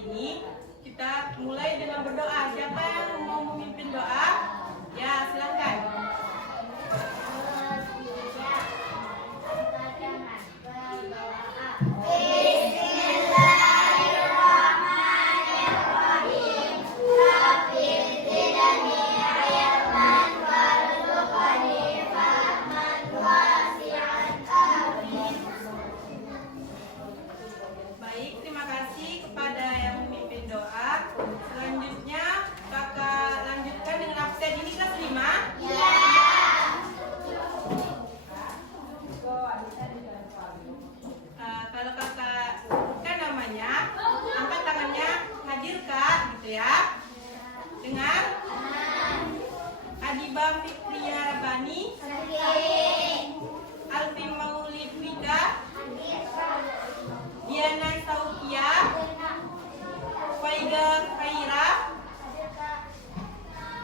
ini, kita mulai dengan berdoa. Siapa yang mau memimpin doa? Ya, silakan. Baik, terima kasih kepada yang memimpin doa. Selanjutnya, kakak lanjutkan dengan absen. Ini kelas 5? Iya. Kalau kakak sebutkan namanya, angkat tangannya, hadir kak, gitu ya. Dengar? Adibah Fikriya Rabani. Alfi Maulid Wida. Diana Saukia. Faida Khaira.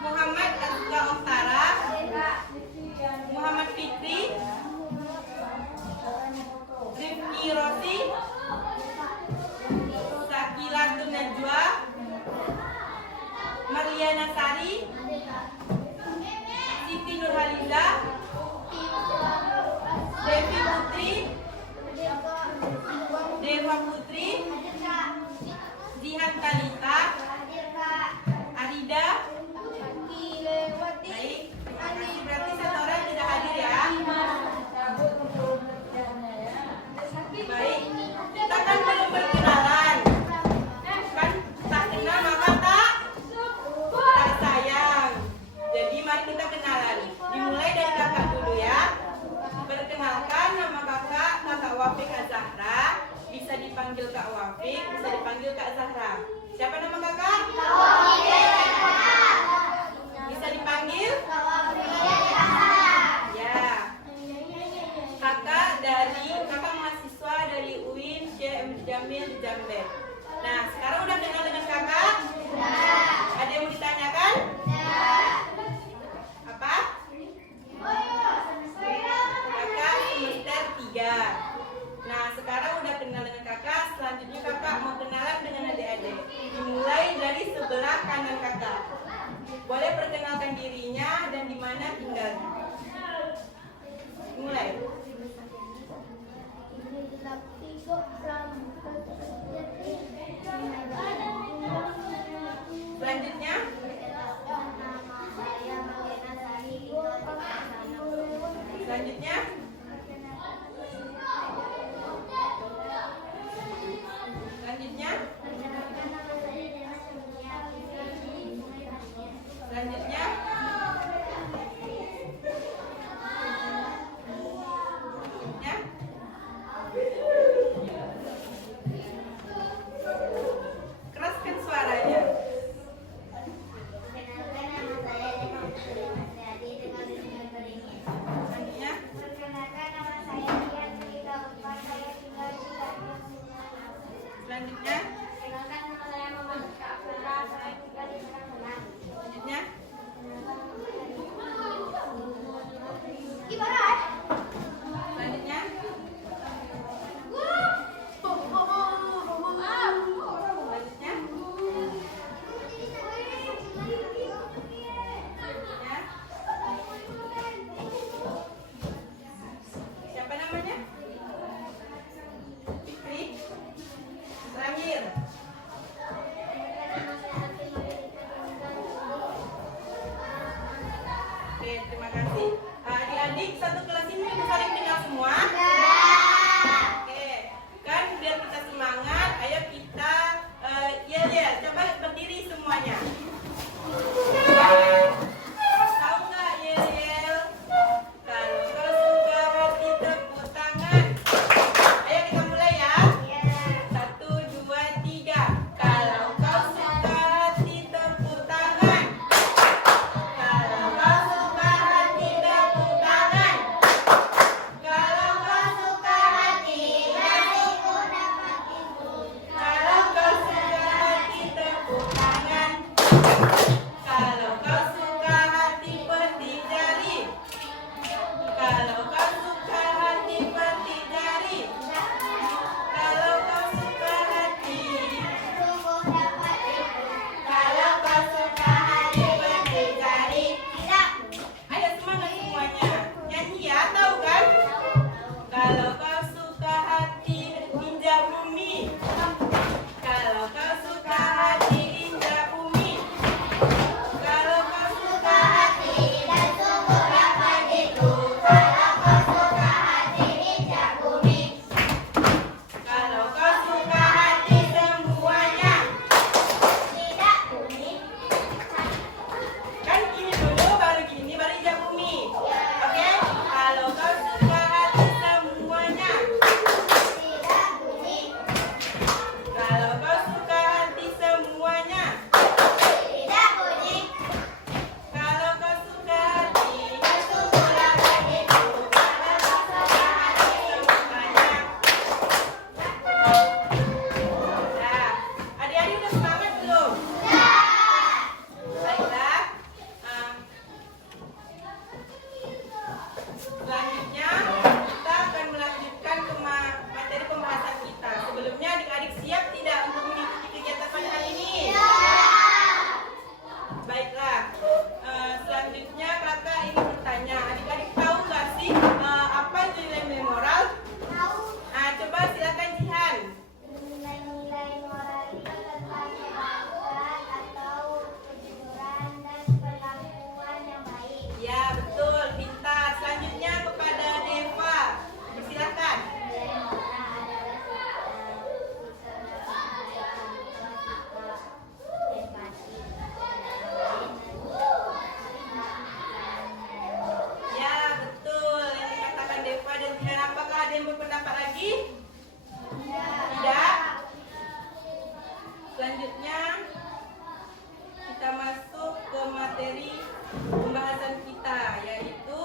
Muhammad Azka Oktara. Muhammad Fitri. Rifki Rosi. Sakilatun Najwa. Mariana Sari. Siti Nurhaliza. Devi Putri. Dewa Putri. Zihan Talita. Arida. Baik, berarti satu orang tidak hadir ya. Baik, kita kan belum berkenalan. Kan tak kenal maka tak sayang. Jadi mari kita kenalan. Dimulai dari kakak dulu ya. Perkenalkan, nama kakak Wafik Az-Zahra. Bisa dipanggil Kak Wafik, bisa dipanggil Kak Zahra. Siapa nama kakak? Bisa dipanggil? Ya. Kakak mahasiswa dari UIN Syekh Jamil di Jambe. Nah, sekarang udah kenal dengan kakak? Ada yang mau ditanyakan? Apa? Kakak semester 3. Nah, sekarang udah kenal dengan kakak. Selanjutnya kakak mau kenalan dengan adik-adik. Dimulai dari sebelah kanan kakak. Boleh perkenalkan dirinya dan di mana tinggalnya. Mulai. Selanjutnya. Selanjutnya. Selanjutnya. Selanjutnya. Keraskan suaranya. Selanjutnya. Selanjutnya. Selanjutnya. Selanjutnya. Selanjutnya. Siapa namanya? Fikri. Terakhir. Oke, terima kasih. Adik-adik satu Selanjutnya kita masuk ke materi pembahasan kita, yaitu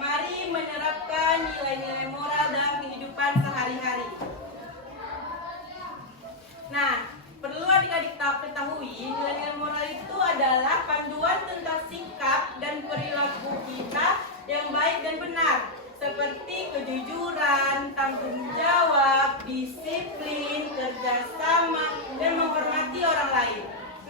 mari menerapkan nilai-nilai moral dalam kehidupan sehari-hari. Nah, perlu adik-adik ketahui, nilai-nilai moral itu adalah panduan tentang sikap dan perilaku kita yang baik dan benar, seperti kejujuran, tanggung jawab, disiplin, kerjasama, dan menghormati orang lain.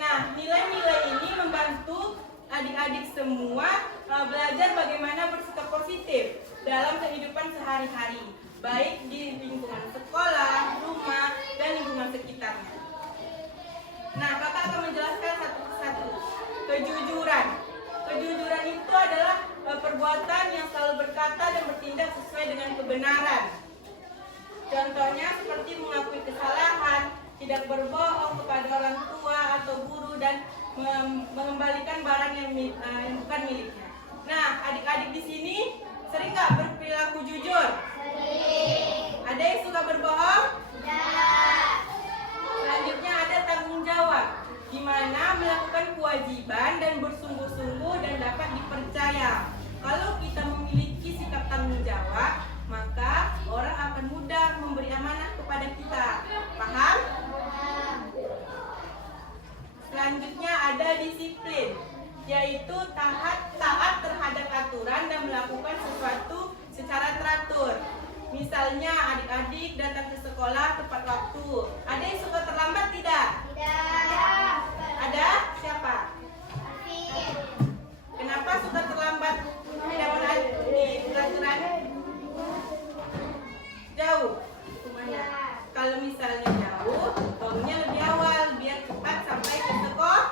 Nah, nilai-nilai ini membantu adik-adik semua belajar bagaimana bersikap positif dalam kehidupan sehari-hari, baik di lingkungan sekolah, rumah, dan lingkungan sekitarnya. Nah, kakak akan menjelaskan satu persatu. Kejujuran. Kejujuran itu adalah perbuatan yang selalu berkata dan bertindak sesuai dengan kebenaran. Contohnya seperti mengakui kesalahan, tidak berbohong kepada orang tua atau guru, dan mengembalikan barang yang bukan miliknya. Nah, adik-adik di sini sering nggak berperilaku jujur? Sering. Ada yang suka berbohong? Tidak. Selanjutnya ada tanggung jawab, di mana melakukan kewajiban dan bersungguh-sungguh dan dapat dipercaya. Kalau kita memiliki sikap tanggung jawab, maka orang akan mudah memberi amanah kepada kita. Paham? Selanjutnya ada disiplin, yaitu taat terhadap aturan dan melakukan sesuatu secara teratur. Misalnya adik-adik datang ke sekolah tepat waktu. Ada yang suka terlambat tidak? Tidak. Ada? Siapa? Kenapa suka terlambat? Tidak menaati peraturan? Jauh? Kemana? Kalau misalnya jauh, bangunnya lebih awal biar cepat sampai ke sekolah.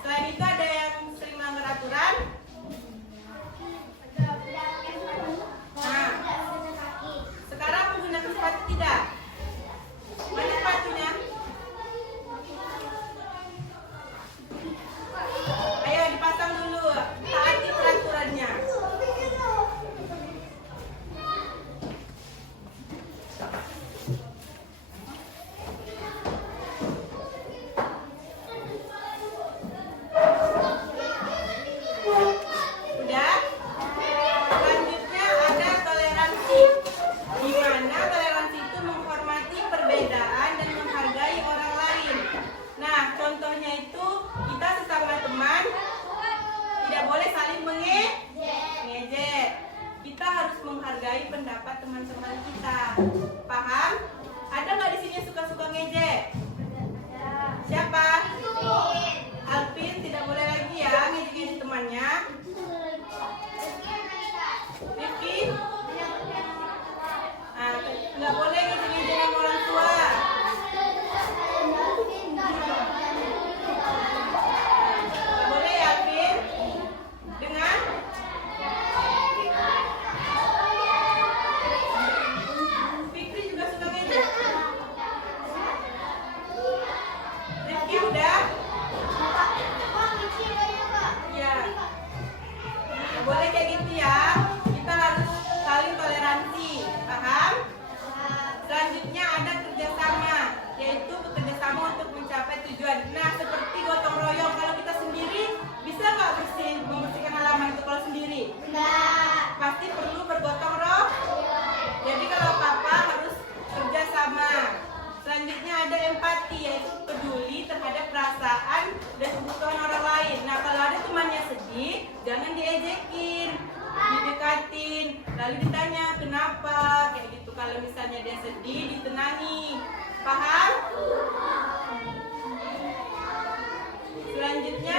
Selain itu ada yang sering melanggar aturan? Nah, sekarang menggunakan sepatu tidak? Mana sepatunya? Ayo dipasang dulu, taati peraturannya. Udah? Selanjutnya ada toleransi, di mana toleransi itu menghormati perbedaan dan menghargai orang lain. Nah, contohnya itu kita sesama teman tidak boleh saling mengejek. Kita harus menghargai pendapat teman-teman kita. Paham? Ada nggak di sini suka-suka ngejek? Siapa? Alvin tidak boleh lagi ya ngejek temannya. Rifki? Nah, nggak boleh ngejek orang tua. Nggak boleh ya, Alvin? Dengan? Fikri juga suka ngejek. Rifki udah? Iya. Nggak boleh kayak gitu ya. Kita harus saling toleransi. Paham? Selanjutnya ada kerjasama, yaitu bekerjasama untuk mencapai tujuan. Nah, seperti gotong royong. Kalau kita sendiri, bisa nggak membersihkan halaman itu kalau sendiri? Enggak. Pasti perlu bergotong royong. Jadi kalau apa-apa harus kerjasama. Selanjutnya ada empati, yaitu peduli terhadap perasaan dan kebutuhan orang lain. Nah, kalau ada temannya sedih, jangan diejekin, didekatin, lalu ditanya kenapa, kayak gitu. Kalau misalnya dia sedih, ditenangi. Paham? Selanjutnya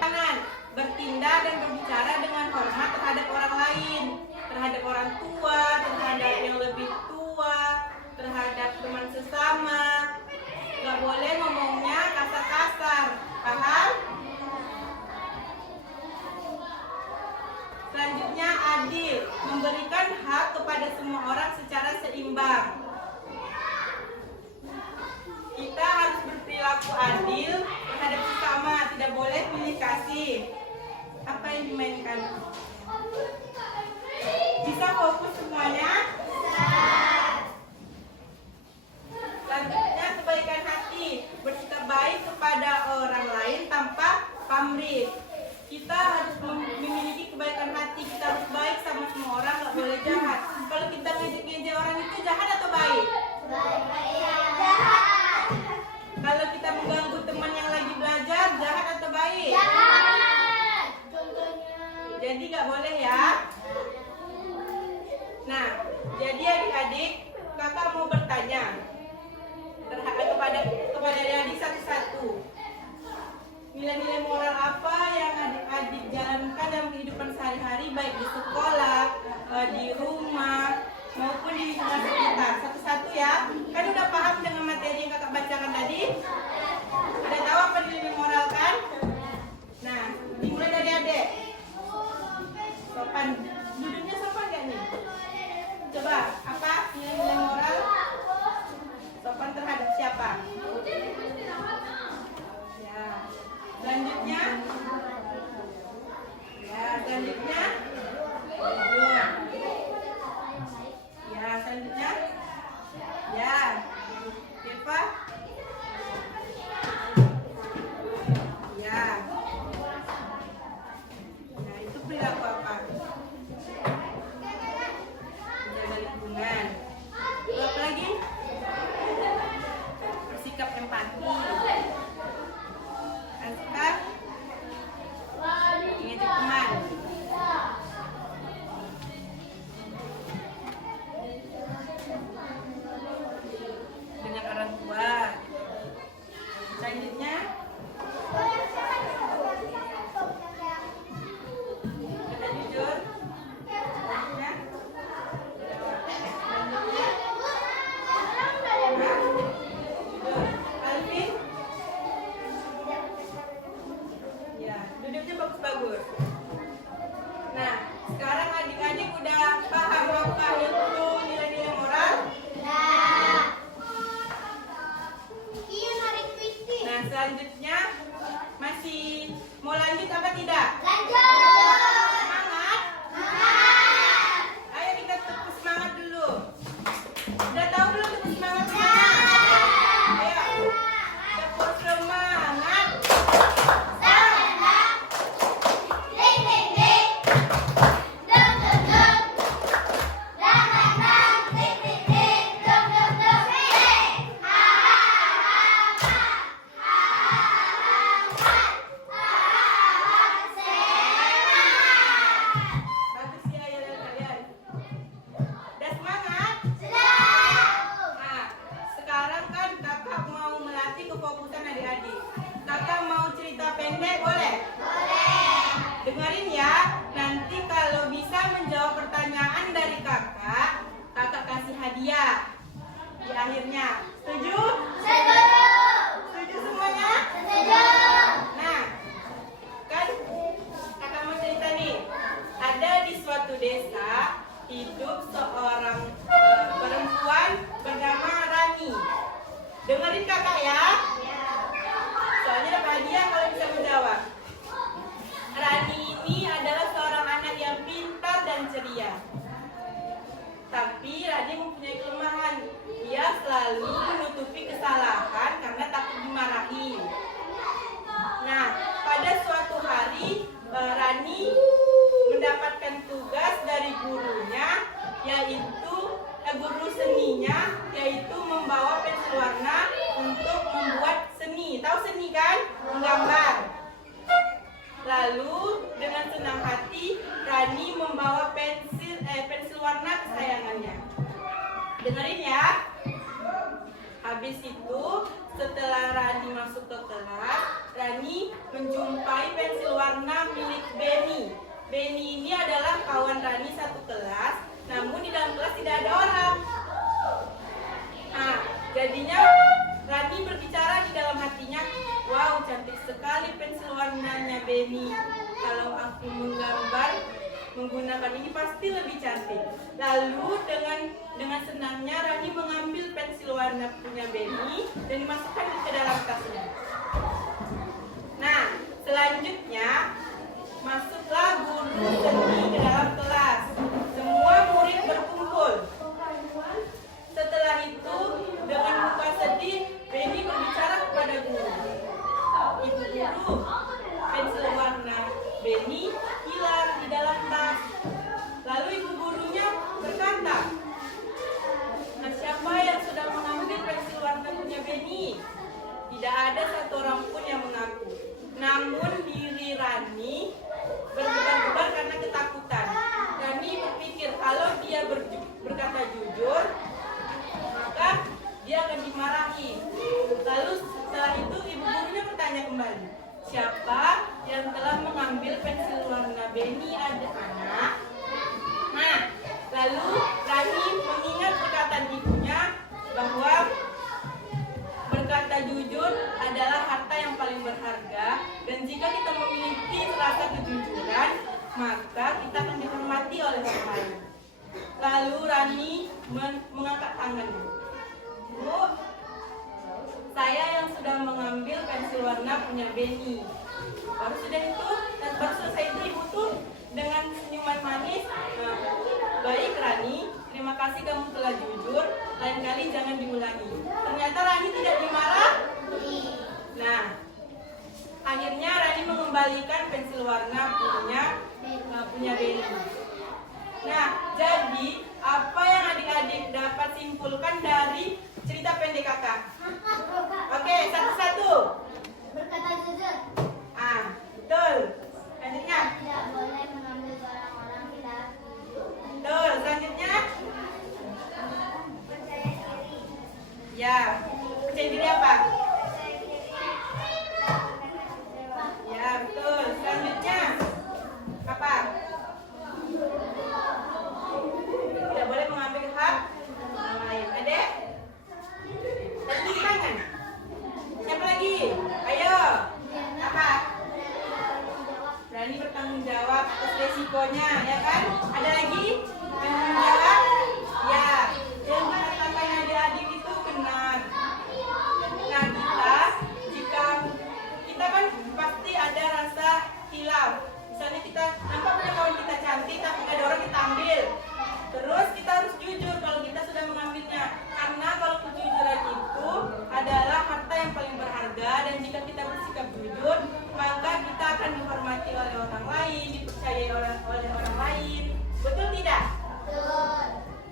kanan, bertindak dan berbicara dengan hormat terhadap orang lain, terhadap orang tua, terhadap yang lebih tua, terhadap teman sesama. Gak boleh ngomongnya kasar-kasar. Paham? Selanjutnya adil, memberikan hak kepada semua orang secara seimbang. Kita harus berperilaku adil terhadap sesama, tidak boleh pilih kasih. Apa yang dimainkan? Bisa fokus semuanya? udah paham dengan materi yang kakak bacakan tadi? Udah tahu apa nilai moral kan? Nah, dimulai dari adik. Sopan. Duduknya sopan gak nih? Coba, apa nilai moral? Sopan terhadap siapa? Ya. Selanjutnya? Ya, selanjutnya? Jujur. Ya, selanjutnya? Ya. Eva? Ya. Nah, itu perilaku apa? Menjaga lingkungan. Apa lagi? Bersikap empati. Askar? Mengejek teman. Dengan orang tua. Selanjutnya? Kita jujur. Selanjutnya? Jujur. Alvin? Ya, duduknya bagus-bagus. Nah, sekarang adik-adik udah paham apa itu nilai-nilai moral? Nah, selanjutnya masih mau lanjut apa tidak? Semangat? Ayo kita tepuk semangat dulu. Udah tahu belum tepuk semangat gimana? Ayo, tepuk semangat. Bagus ya kalian. Udah semangat? Nah, sekarang kan kakak mau melatih kefokusan adik-adik. Kakak mau cerita pendek boleh? Dengerin ya. Nanti kalau bisa menjawab pertanyaan dari kakak, kakak kasih hadiah di akhirnya. Setuju? Setuju semuanya? Nah, kan kakak mau cerita nih. Ada di suatu desa hidup seorang perempuan bernama Rani. Dengerin kakak ya. Soalnya dapat hadiah kalau bisa menjawab. Rani ini adalah seorang anak yang pintar dan ceria. Tapi Rani mempunyai kelemahan. Dia selalu menutupi kesalahan karena takut dimarahi. Nah, pada suatu hari Rani mendapatkan tugas dari gurunya, yaitu guru seninya, yaitu membawa pensil warna untuk membuat seni. Tahu seni kan? Menggambar. Lalu dengan senang hati Rani membawa pensil warna kesayangannya. Dengerin ya. Habis itu setelah Rani masuk ke kelas, Rani menjumpai pensil warna milik Benny. Benny ini adalah kawan Rani satu kelas, namun di dalam kelas tidak ada orang. Nah, jadinya Rani berbicara di dalam hatinya, wow, cantik sekali pensil warnanya Benny. Kalau aku menggunakan ini pasti lebih cantik. Lalu dengan senangnya Rani mengambil pensil warna punya Benny dan dimasukkan ke dalam tasnya. Nah, selanjutnya masuklah guru seni ke dalam kelas. Semua murid berkumpul. Setelah itu, dengan muka sedih, Benny berbicara kepada guru. Ibu guru, pensil warna Benny hilang di dalam tas. Lalu ibu gurunya berkata, nah, siapa yang sudah mengambil pensil warna punya Benny? Tidak ada satu orang pun yang mengaku. Namun diri Rani berdebar-debar karena ketakutan. Rani berpikir kalau dia berkata jujur, maka dia akan dimarahi. Lalu setelah itu ibu gurunya bertanya kembali, siapa yang telah mengambil pensil warna Benny anak? Nah, lalu Rani mengingat perkataan ibunya bahwa Dan jika kita memiliki rasa kejujuran, maka kita akan dihormati oleh orang lain. Lalu Rani mengangkat tangan. Bu, saya yang sudah mengambil pensil warna punya Beni. Baru sudah itu, dan baru selesai itu ibu tuh dengan senyuman manis. Nah, baik Rani, terima kasih kamu telah jujur. Lain kali jangan diulangi. Ternyata Rani tidak dimarah. Nah, akhirnya Rani mengembalikan pensil warna punya Beni. Nah, jadi apa yang adik-adik dapat simpulkan dari cerita pendek kakak? Oke, satu-satu. Berkata jujur. Betul. Selanjutnya. Tidak boleh mengambil barang orang, kita harus jujur. Betul. Selanjutnya. Percaya diri. Ya. Percaya diri apa? Ya, betul. Selanjutnya. Apa? Tidak boleh mengambil hak orang lain. Adek? Tadi tangan. Siapa lagi? Ayo. Apa? Berani bertanggung jawab atas resikonya, ya kan? Ada lagi? Yang menjawab? Ya. Yang dikatakan adik-adik itu benar. Nah, jika kita kan pasti ada rasa hilaf. Misalnya kita nampak punya kawan kita cantik, tapi nggak ada orang kita ambil. Terus kita harus jujur kalau kita sudah mengambilnya. Karena kalau kejujuran itu adalah harta yang paling berharga, dan jika kita bersikap jujur, maka kita akan dihormati oleh orang lain, dipercayai oleh orang lain. Betul tidak? Betul.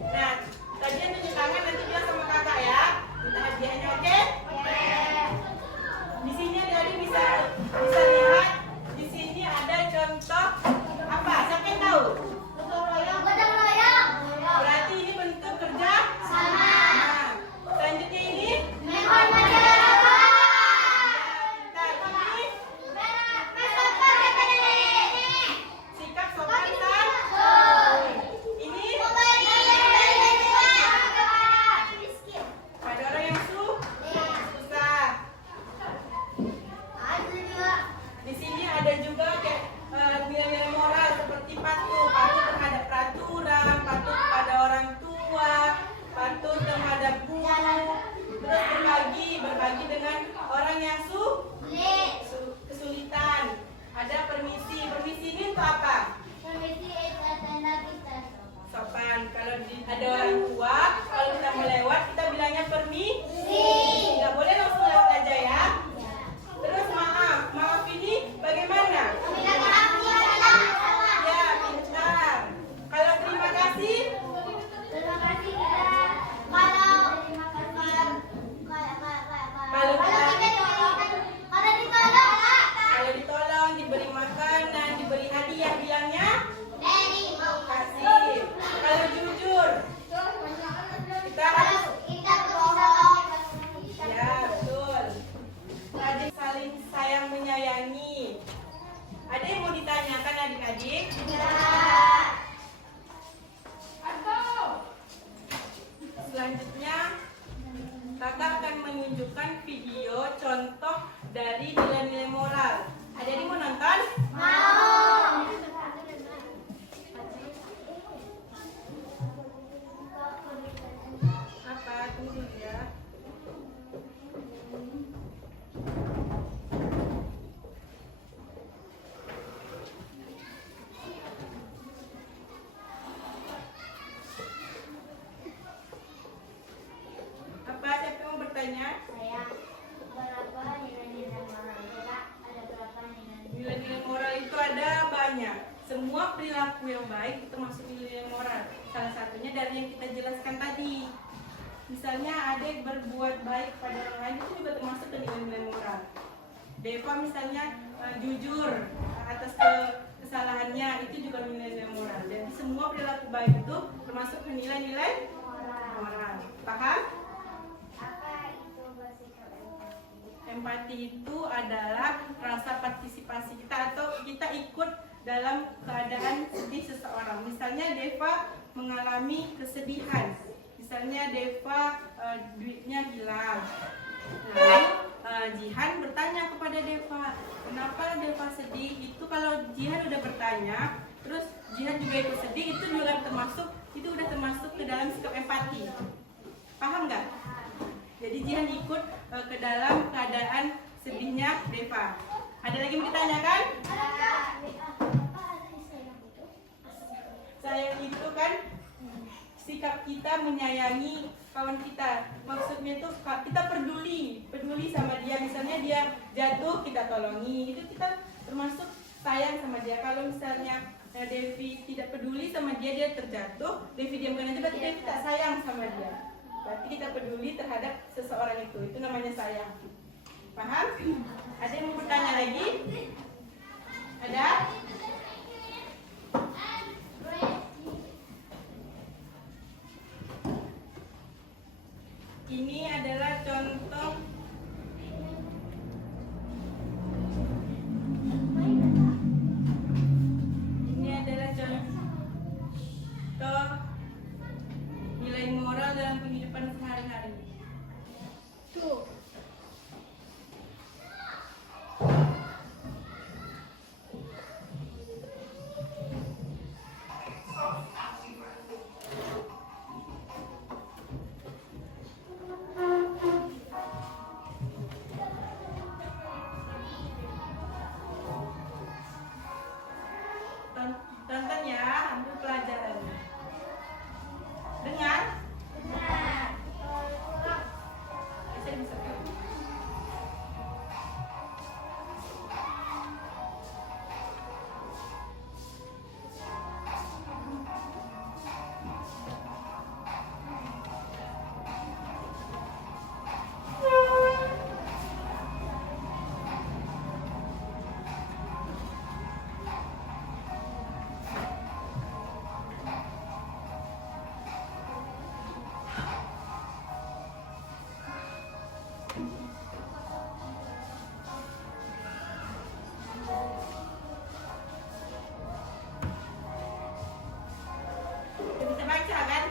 Nah, tadian cuci tangan nanti bilang sama kakak ya. Minta hadiahnya, oke? Di sini adik-adik bisa lihat. Di sini ada contoh apa? Siapa yang tahu? Gotong royong. Berarti ini bentuk kerja Sama. Nah, selanjutnya ini Menghormati orang tua. Bentar, ini Bersopan kepada nenek. sikap sopan santun. Ini Memberi yang tua. Miskin. pada orang yang susah. Ada juga. Di sini ada juga kayak nilai-nilai moral seperti patuh terhadap peraturan, patuh kepada orang tua, patuh terhadap guru, terus berbagi dengan orang yang kesulitan. Ada permisi ini untuk apa? Permisi itu tanda kita. Sopan. Kalau ada orang tua, kalau kita mau lewat kita bilangnya permisi. Nggak boleh langsung lewat aja ya. Terus maaf ini bagaimana? Bila maafnya adalah sama. Ya, pintar. Kalau terima kasih, Terima kasih kita. Kalau ditolong, diberi makanan, diberi hadiah, bilangnya Dari mau kasih. Kalau jujur, kita harus kita berbohong. ya betul. Rajin saling sayang menyayangi. Ada yang mau ditanyakan adik-adik? Selanjutnya, kakak akan menunjukkan video contoh dari nilai-nilai moral. Adik-adik mau nonton? Mau. Apa? Tunggu dulu ya. Apa? Siapa yang mau bertanya? Saya berapa nilai-nilai moral? Coba ada berapa nilai-nilai? Nilai-nilai moral itu ada banyak. Semua perilaku yang baik itu masuk nilai moral. Salah satunya dari yang kita jelaskan tadi. Misalnya adik berbuat baik pada orang lain itu juga termasuk ke nilai-nilai moral. Deva misalnya jujur atas kesalahannya itu juga nilai-nilai moral. Jadi semua perilaku baik itu termasuk ke nilai-nilai moral. Paham? Apa itu bersikap empati? Empati itu adalah rasa partisipasi kita atau kita ikut dalam keadaan sedih seseorang. Misalnya Deva mengalami kesedihan. Misalnya Deva duitnya hilang. Lalu Jihan bertanya kepada Deva, kenapa Deva sedih? Itu kalau Jihan udah bertanya, terus Jihan juga ikut sedih, itu udah termasuk ke dalam sikap empati. Paham nggak? Jadi Jihan ikut ke dalam keadaan sedihnya Deva. Ada lagi yang ditanyakan? Sayang itu kan sikap kita menyayangi kawan kita. Maksudnya itu kita peduli sama dia. Misalnya dia jatuh, kita tolongi. Itu kita termasuk sayang sama dia. Kalau misalnya Devi tidak peduli sama dia, dia terjatuh, Devi diamkan aja, berarti Devi tak sayang sama dia. Berarti kita peduli terhadap seseorang itu namanya sayang. Paham? Ada yang mau bertanya lagi? Ada? Ini adalah contoh nilai moral dalam kehidupan sehari-hari. Tuh. Tonton ya, ambil pelajarannya. Dengar? Bisa dimasukkan. Bisa baca kan?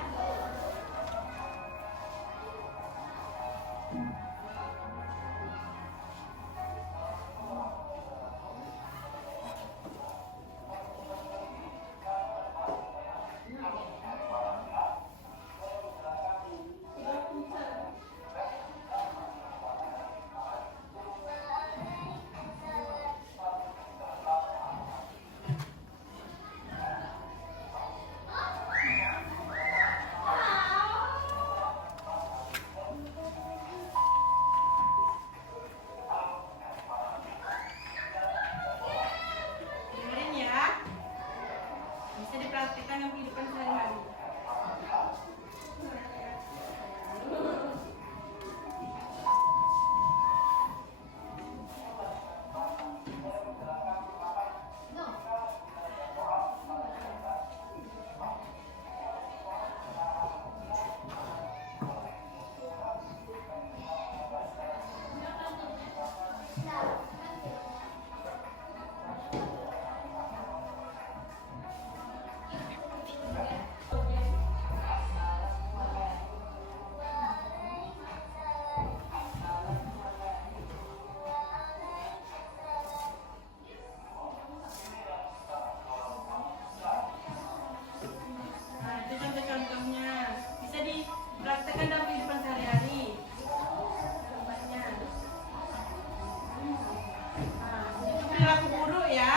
Dengerin ya. Bisa dipraktikkan dalam kehidupan sehari-hari. Nah, itu contoh-contohnya. Bisa dipraktekkan dalam kehidupan sehari-hari. Contohnya. Nah, itu perilaku buruk ya.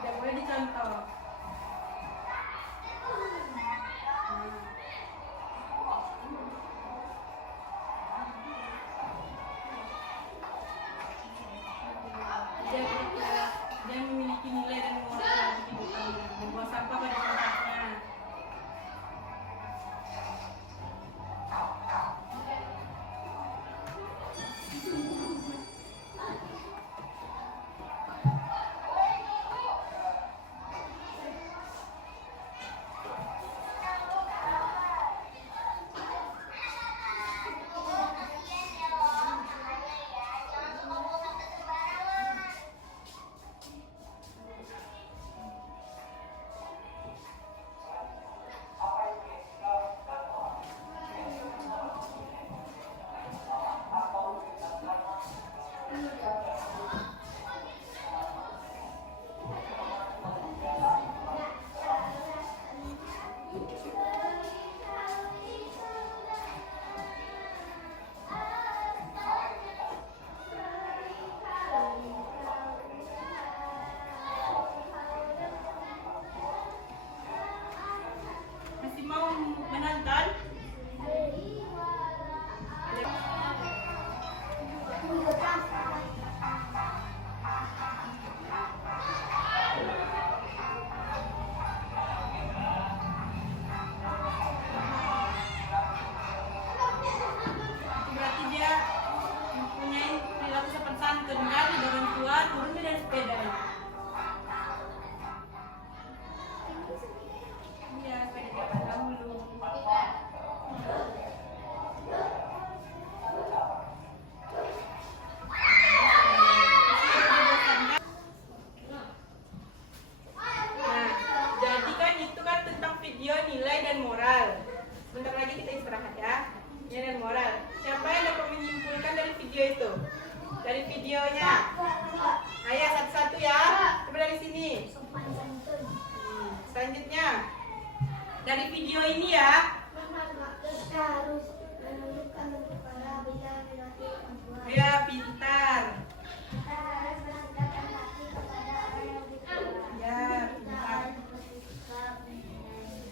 Tidak boleh dicontoh. Dia memiliki nilai dan moral dalam kehidupannya. Membuang sampah pada tempatnya. moral. Sebentar lagi kita istirahat ya. Nilai moral. Siapa yang dapat menyimpulkan dari video itu? Dari videonya. Ayo satu-satu ya. Coba dari sini. Selanjutnya dari video ini ya. Kita harus menunjukkan kepada bila-bila Ya pintar. kita harus mendekatkan hati kepada orang yang lebih tua. Ya Kita pintar. harus bersikap menyayangi.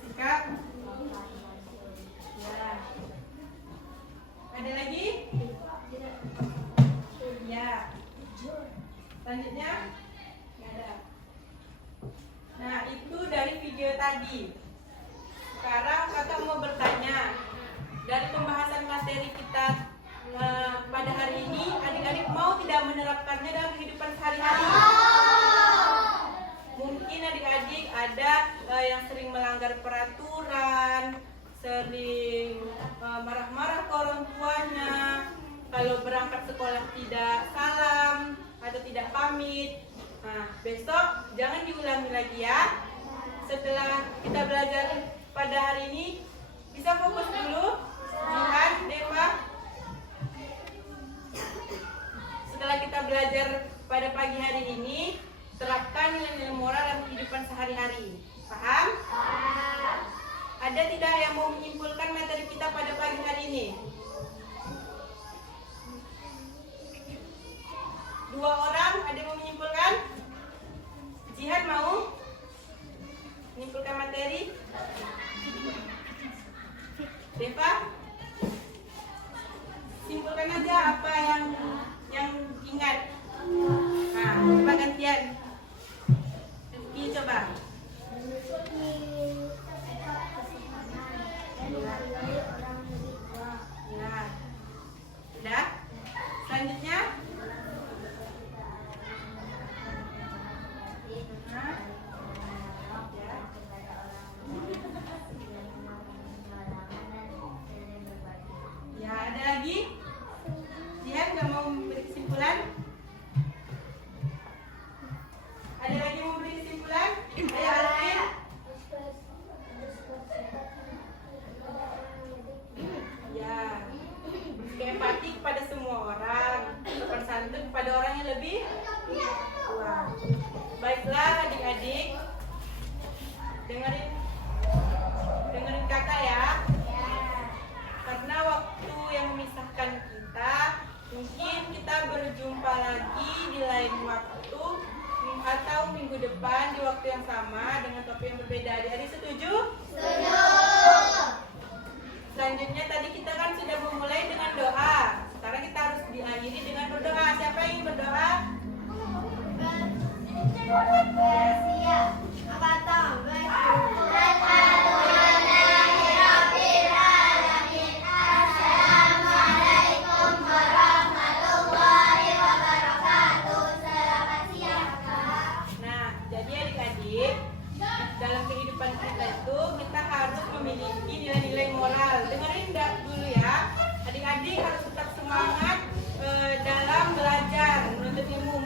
Sikap. Ya. Ada lagi? Ya. Selanjutnya? Nggak ada. Nah itu dari video tadi. Sekarang kakak mau bertanya, dari pembahasan materi kita pada hari ini, adik-adik mau tidak menerapkannya dalam kehidupan sehari-hari? Mungkin adik-adik ada yang sering melanggar peraturan, sering marah-marah ke orang tuanya, kalau berangkat sekolah tidak salam atau tidak pamit. Nah, besok jangan diulangi lagi ya. Setelah kita belajar pada hari ini, bisa fokus dulu. Jihan, Deva. Setelah kita belajar pada pagi hari ini, terapkan nilai-nilai moral dalam kehidupan sehari-hari. Paham? Ada tidak yang mau menyimpulkan materi kita pada pagi hari ini? 2 orang, ada yang mau menyimpulkan? Jihad mau menyimpulkan materi? Deva? Simpulkan aja apa yang ingat. Nah, coba gantian. Ini coba. Memiliki sifat kesopanan dan menghargai orang lebih tua. Ya. Sudah? Selanjutnya? Hah? Ya. Ya, ada lagi? Jihan nggak mau memberi kesimpulan? Ada lagi yang mau memberi kesimpulan? Ayo Alvin. Ya, bersikap empati kepada semua orang, sopan santun kepada orang yang lebih tua. Baiklah adik-adik, dengerin kakak ya. Karena waktu yang memisahkan kita, mungkin kita berjumpa lagi di lain waktu atau minggu depan di waktu yang sama dengan topik yang berbeda. Adik-adik setuju? Setuju. Selanjutnya tadi kita kan sudah memulai dengan doa. Sekarang kita harus diakhiri dengan berdoa. Siapa yang ingin berdoa? Siap. Apa tahu? Nah, jadi adik-adik, dalam kehidupan kita itu kita harus memiliki nilai-nilai moral. Dengerin dulu ya, adik-adik harus tetap semangat dalam belajar menuntut ilmu.